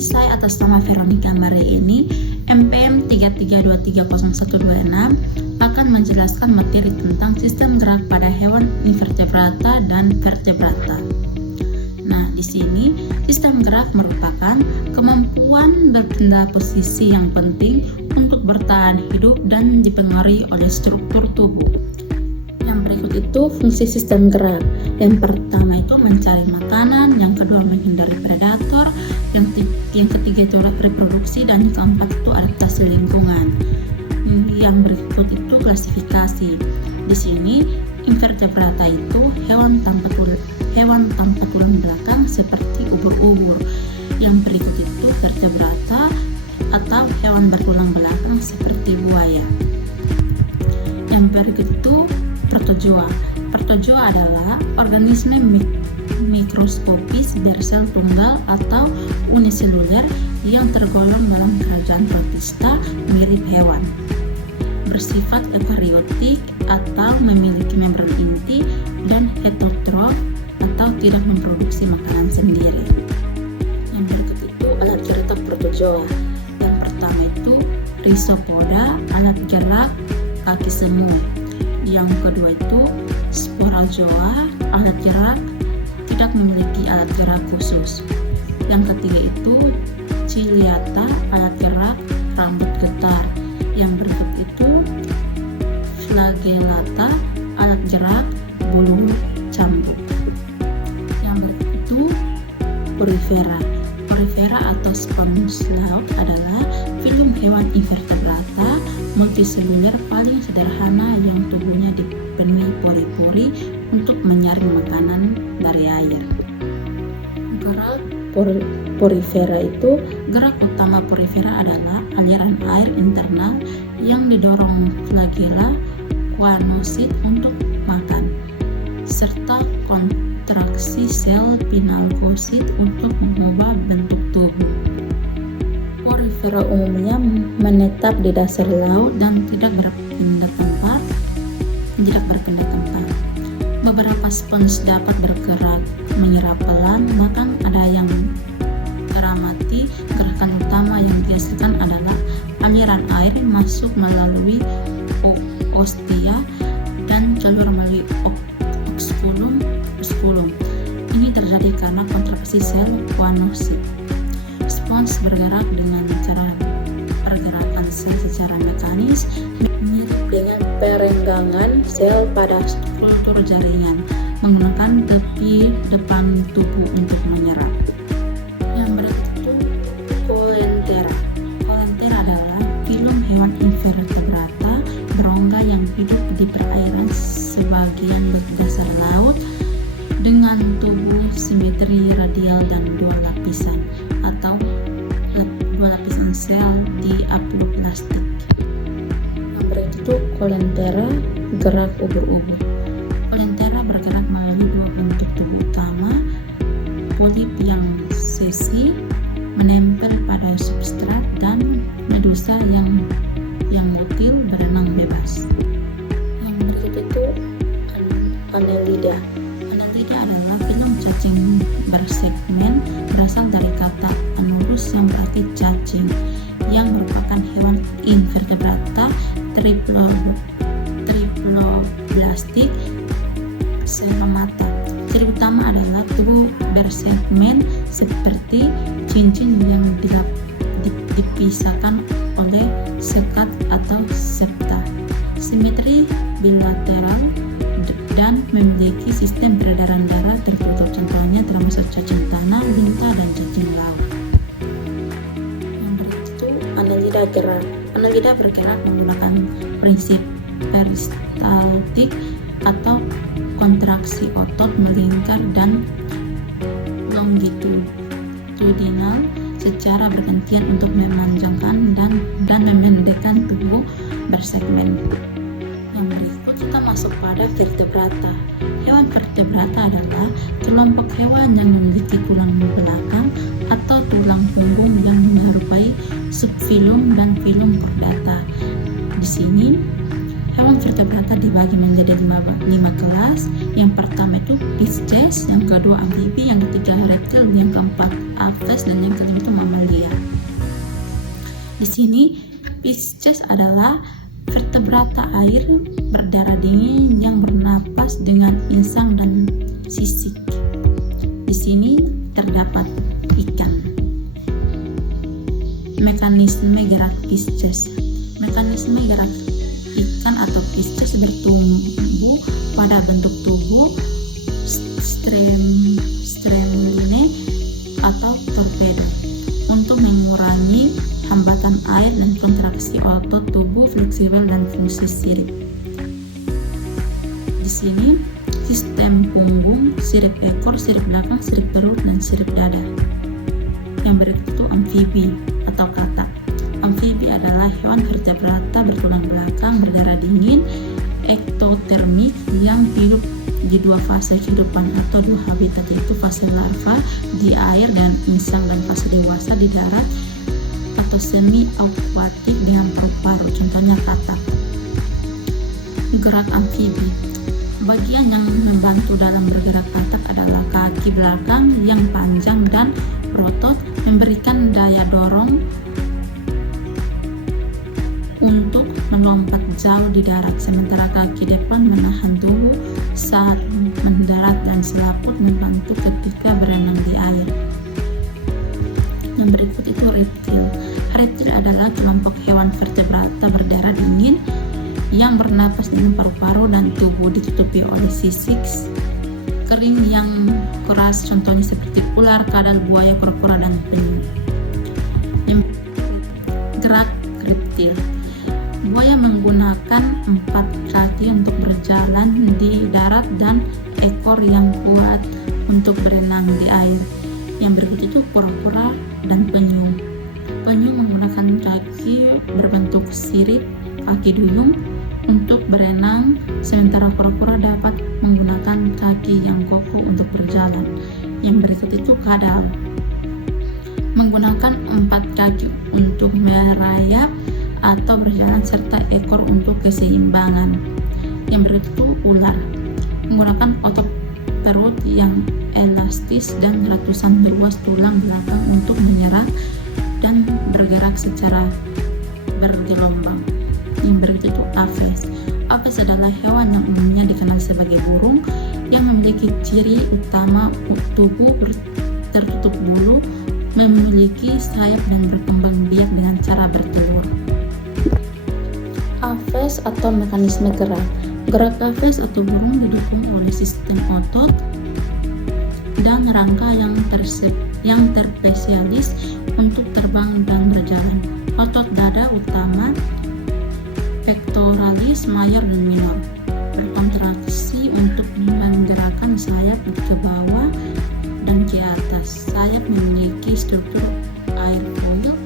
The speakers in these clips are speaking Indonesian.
saya atas nama Veronica Marieni, MPM 33230126 akan menjelaskan materi tentang sistem gerak pada hewan invertebrata dan vertebrata. Nah, di sini sistem gerak merupakan kemampuan berpindah posisi yang penting untuk bertahan hidup dan dipengaruhi oleh struktur tubuh. Yang berikut itu fungsi sistem gerak. Yang pertama itu mencari makanan, yang kedua menghindari predator, yang ketiga itu reproduksi, dan yang keempat itu adaptasi lingkungan. Yang berikut itu klasifikasi. Di sini invertebrata itu hewan tanpa tulang belakang seperti ubur-ubur. Yang berikut itu vertebrata atau hewan bertulang belakang seperti buaya. Yang berikut itu protozoa. Protozoa adalah organisme mikroskopis bersel tunggal atau uniseluler yang tergolong dalam kerajaan protista mirip hewan. Bersifat eukariotik atau memiliki membran inti dan heterotrof atau tidak memproduksi makanan sendiri. Yang berikut itu alat gerak protozoa. Yang pertama itu rhizopoda, alat gerak kaki semu. Yang kedua itu sporozoa, alat gerak tidak memiliki alat gerak khusus. Yang ketiga itu ciliata, alat gerak rambut getar. Yang berikut itu flagellata, alat gerak bulu cambuk. Yang berikut itu porifera. Porifera atau spons laut adalah filum hewan invertebrata multiseluler paling sederhana yang tubuhnya dipenuhi pori-pori untuk menyaring makanan dari air. Gerak porifera itu, gerak utama porifera adalah aliran air internal yang didorong flagella wanosit untuk makan, serta kontraksi sel pinalkosit untuk mengubah bentuk tubuh. Porifera umumnya menetap di dasar laut dan tidak berpindah tempat. Beberapa spons dapat bergerak menyerap pelan, bahkan ada yang teramati. Gerakan utama yang dihasilkan adalah aliran air masuk melalui ostia dan keluar melalui osculum. Ini terjadi karena kontraksi sel wanosit. Spons bergerak dengan cara pergerakan sel secara mekanis mirip dengan perenggangan sel pada struktur jaringan menggunakan tepi depan tubuh untuk menyerap. Yang berikut itu Coelentera. Coelentera adalah filum hewan invertebrata berongga yang hidup di perairan sebagian dasar laut dengan tubuh simetri radial dan dua lapisan sel di aploplastik. Yang berikut itu Coelentera, gerak ubur-ubur. Coelentera bergerak melalui dua bentuk tubuh utama, polip yang sesi menempel pada substrat dan medusa yang motil berenang bebas. Yang berikut itu Annelida. Annelida adalah filum cacing bersegmen berasal dari kata annulus yang berarti cacing, yang merupakan hewan invertebrata triploblastik seromata. Ciri utama adalah tubuh bersegmen seperti cincin yang dipisahkan oleh sekat atau septa, simetri bilateral, dan memiliki sistem peredaran darah tertutup. Contohnya termasuk cacing tanah, unta, dan cacing laut. Yang berikut itu Annelida gerak. Annelida bergerak menggunakan prinsip peristaltik atau kontraksi otot melingkar dan longitudinal secara bergantian untuk memanjangkan dan memendekkan tubuh bersegmen. Yang berikut kita masuk pada vertebrata. Hewan vertebrata adalah kelompok hewan yang memiliki tulang belakang atau tulang punggung yang menyerupai subfilum dan filum chordata. Di sini Hewan vertebrata dibagi menjadi lima kelas. Yang pertama itu Pisces, yang kedua amfibi, yang ketiga reptil, yang keempat aves, dan yang kelima itu mamalia. Di sini Pisces adalah vertebrata air berdarah dingin yang bernapas dengan insang dan sisik. Di sini terdapat ikan. Mekanisme gerak Pisces. Mekanisme gerak ikan atau Pisces bertumbuh pada bentuk tubuh streamline atau torpedo untuk mengurangi hambatan air dan kontraksi otot tubuh fleksibel dan fungsi sirip. Di sini sistem punggung, sirip ekor, sirip belakang, sirip perut, dan sirip dada. Yang berikut itu amfibi atau katak. Amfibi adalah hewan vertebrata bertulang belakang berdarah dingin ektotermik yang hidup di dua fase kehidupan atau dua habitat, yaitu fase larva di air dan insang, dan fase dewasa di darat atau semi akuatik dengan paru-paru, contohnya katak. Gerak amfibi. Bagian yang membantu dalam bergerak katak adalah kaki belakang yang panjang dan berotot memberikan daya dorong untuk melompat jauh di darat, sementara kaki depan menahan tubuh saat mendarat dan selaput membantu ketika berenang di air. Yang berikut itu reptil. Reptil adalah kelompok hewan vertebrata berdarah dingin yang bernapas dengan paru-paru dan tubuh ditutupi oleh sisik kering yang keras, contohnya seperti ular, kadal, buaya, kura-kura, dan penyu. Gerak reptil. Buaya menggunakan 4 kaki untuk berjalan di darat dan ekor yang kuat untuk berenang di air. Yang berikut itu kura-kura dan penyu. Penyu menggunakan kaki berbentuk sirip, kaki duyung untuk berenang, sementara kura-kura dapat menggunakan kaki yang kokoh untuk berjalan. Yang berikut itu kadal. Menggunakan 4 kaki untuk merayap atau berjalan serta ekor untuk keseimbangan. Yang berikut itu ular. Menggunakan otot perut yang elastis dan ratusan ruas tulang belakang untuk menyerang dan bergerak secara bergelombang. Yang berikut itu aves. Aves adalah hewan yang umumnya dikenal sebagai burung yang memiliki ciri utama tubuh tertutup bulu, memiliki sayap dan berkembang biak dengan cara bertelur. Aves atau mekanisme gerak. Gerak aves atau burung didukung oleh sistem otot dan rangka yang terspesialis untuk terbang dan berjalan. Otot dada utama, pectoralis major dan minor, berkontraksi untuk menggerakkan sayap ke bawah dan ke atas. Sayap memiliki struktur airfoil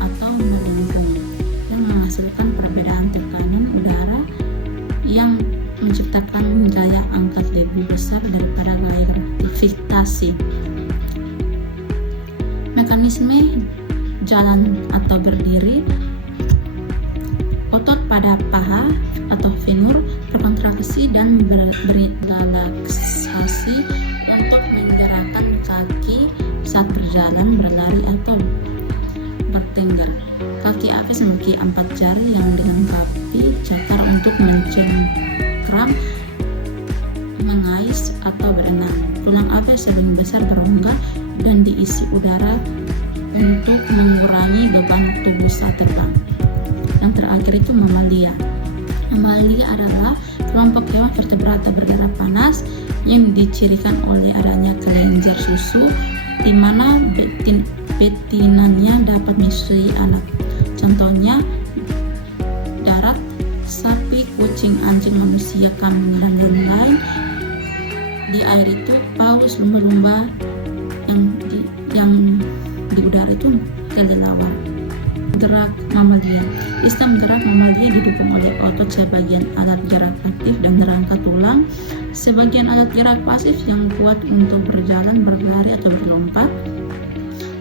atau melengkung yang menghasilkan perbedaan tekanan udara yang menciptakan gaya angkat lebih besar daripada gaya gravitasi. Mekanisme jalan atau berdiri. Otot pada paha atau femur berkontraksi dan berrelaksasi untuk menggerakkan kaki saat berjalan, berlari, atau bertengger. Kaki aves memiliki 4 jari yang dilengkapi cakar untuk mencengkram, mengais, atau berenang. Tulang aves sebagian besar berongga dan diisi udara untuk mengurangi beban tubuh saat terbang. Yang terakhir itu mamalia. Mamalia adalah kelompok hewan vertebrata berdarah panas yang dicirikan oleh adanya kelenjar susu di mana betinannya dapat menyusui anak. Contohnya darat, sapi, kucing, anjing, manusia, kambing, dan lain-lain. Di air itu paus, lumba-lumba, yang di udara itu kelelawar. Gerak mamalia. Sistem gerak mamalia didukung oleh otot sebagian alat gerak aktif dan rangka tulang, sebagian alat gerak pasif yang kuat untuk berjalan, berlari, atau berlompat.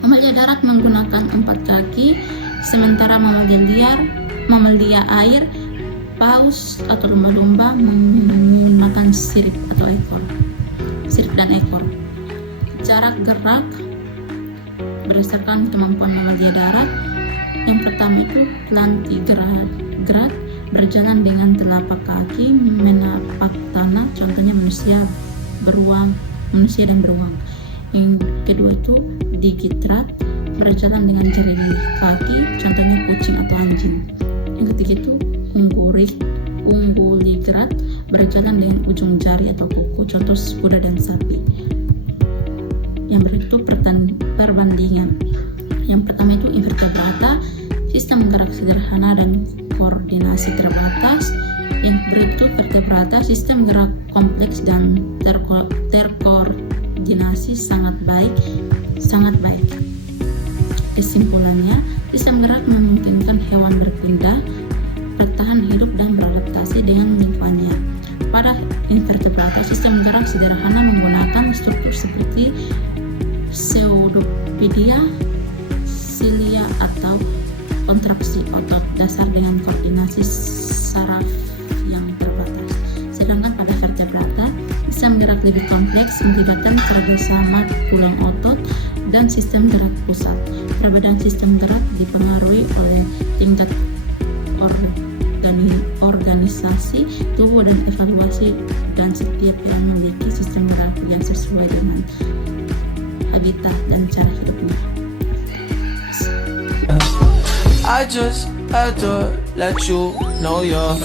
Mamalia darat menggunakan 4 kaki, sementara mamalia air paus atau lumba-lumba menggunakan sirip dan ekor. Cara gerak berdasarkan kemampuan mamalia darat. Yang pertama itu plantigrad, berjalan dengan telapak kaki menapak tanah, contohnya manusia dan beruang. Yang kedua itu digitrat, berjalan dengan jari kaki, contohnya kucing atau anjing. Yang ketiga itu ungguligrat, berjalan dengan ujung jari atau kuku, contoh kuda dan sapi. Yang berikut perbandingan. Yang pertama itu invertebrata, sistem gerak sederhana dan koordinasi terbatas. Yang berikut vertebrata, sistem gerak kompleks dan terkoordinasi sangat baik. Kesimpulannya, sistem gerak memungkinkan hewan berpindah, bertahan hidup dan beradaptasi dengan lingkungannya. Pada invertebrata, sistem gerak sederhana menggunakan struktur seperti pseudopodia, silia atau kontraksi otot dasar dengan koordinasi saraf yang terbatas. Sedangkan pada vertebrata, sistem gerak lebih kompleks, melibatkan kerjasama tulang otot dan sistem gerak pusat. Perbedaan sistem gerak dipengaruhi oleh tingkat organisasi tubuh dan evaluasi, dan setiap hewan memiliki sistem gerak yang sesuai dengan habitat dan cara hidupnya. I just had to let you know you're